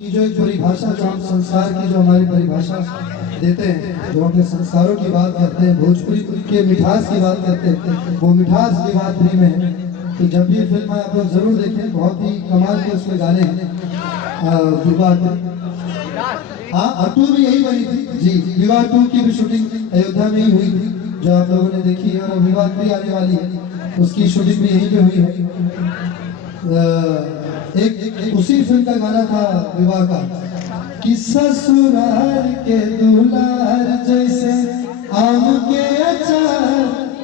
की जो एक परिभाषा, जो हम संस्कार की जो हमारी परिभाषा देते हैं, जो अपने संस्कारों की बात करते हैं, भोजपुरी के मिठास की बात करते हैं, वो मिठास विवादरी में है। तो जब भी फिल्म आप लोग जरूर देखें, बहुत ही कमाल के उसमें गाने हैं। विवाद, हाँ, 2 भी यही बनी थी जी। विवाह 2 की भी शूटिंग अयोध्या में ही हुई थी, जो आप लोगों ने देखी है। और विवाह 3 आने वाली है, उसकी शूटिंग भी यहीं पे हुई है। एक उसी फिल्म का गाना था विवाह का, कि ससुराल के दुलार जैसे आम के अचार।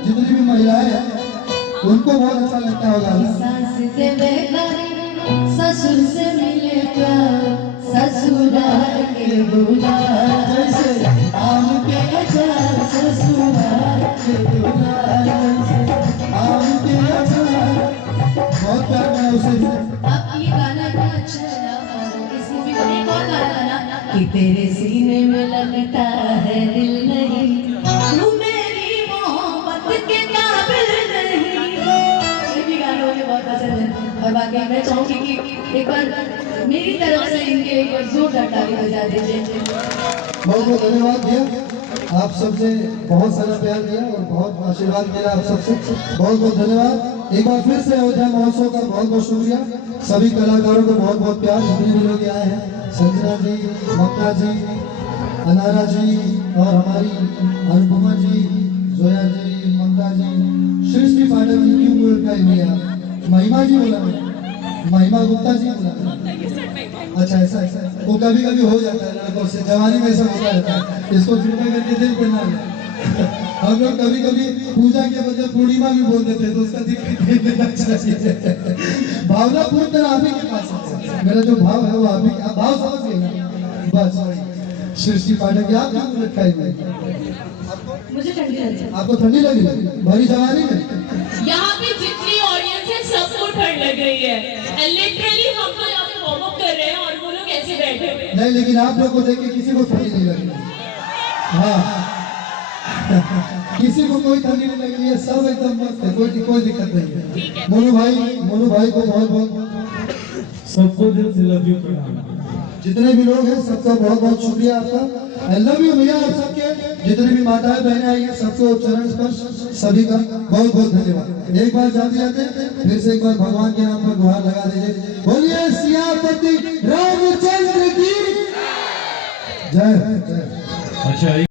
जितनी भी महिलाएं हैं उनको बहुत अच्छा लगता होगा। सास से ससुर से मिले प्यार, ससुराल के दुलार जैसे आम के अचार, ससुराल के दुलार जैसे आम के अचार। बहुत प्यार मैं उसे। अब ये गाना इतना अच्छा लगा, और इस मूवी का एक और गाना था ना, कि तेरे सीने में लगता है दिल नहीं, तू मेरी मोहब्बत के काबिल नहीं। ये भी गाना मुझे बहुत पसंद है। और बाकी मैं चाहूंगी कि एक बार मेरी तरफ से इनके एक बार जोरदार ताली बजा दीजिए। बहुत बहुत धन्यवाद भैया, आप सबने बहुत सारा प्यार दिया और बहुत आशीर्वाद मिला आप सबसे। बहुत बहुत धन्यवाद। एक बार फिर से अयोध्या महोत्सव का बहुत बहुत शुक्रिया। सभी कलाकारों को बहुत बहुत प्यार, जितने भी लोग आए हैं, संजना जी, ममता जी, अनारा जी, और हमारी अनुपमा जी, जोया जी, ममता जी, सृष्टि पाठक जी, क्यों बोल रहा है भैया, महिमा जी बोला, महिमा गुप्ता जी बोला। अच्छा ऐसा वो कभी कभी हो जाता है लड़कों से, जवानी में ऐसा होता रहता है। इसको कृपा करके दिल पे ना ले। हम लोग कभी कभी पूजा के बदले पूर्णिमा भी बोल देते हैं, तो उसका दिक्कत नहीं देना चाहिए। भावना पूरी तरह आप ही के पास है। मेरा जो भाव है वो आप ही, आप भाव समझ गए ना बस। सृष्टि पाठक जी, आप क्यों रखा है? मुझे ठंडी लगी। आपको ठंडी लगी भरी जवानी में? यहाँ पे जितनी ऑडियंस है सबको ठंड लग रही है। लिटरली हम तो यहाँ पे वार्म अप कर रहे हैं और वो लोग ऐसे बैठे हुए हैं। नहीं, लेकिन आप लोग को देख के किसी को ठंडी नहीं लगी। हाँ किसी को कोई ठंडी नहीं लगी है, सब एकदम मस्त है, कोई दिक्कत नहीं है। मोनू भाई को बहुत बहुत, सबको दिल से लव यू प्रणाम। जितने भी लोग हैं सबका बहुत बहुत शुक्रिया आपका। आई लव यू भैया आप सबके। जितने भी माताएं बहनें आई हैं सबको चरण स्पर्श, सभी का बहुत बहुत धन्यवाद। एक बार जाते जाते फिर से एक बार भगवान के नाम पर गुहार लगा दीजिए। बोलिए सियापति रामचंद्र की जय। अच्छा।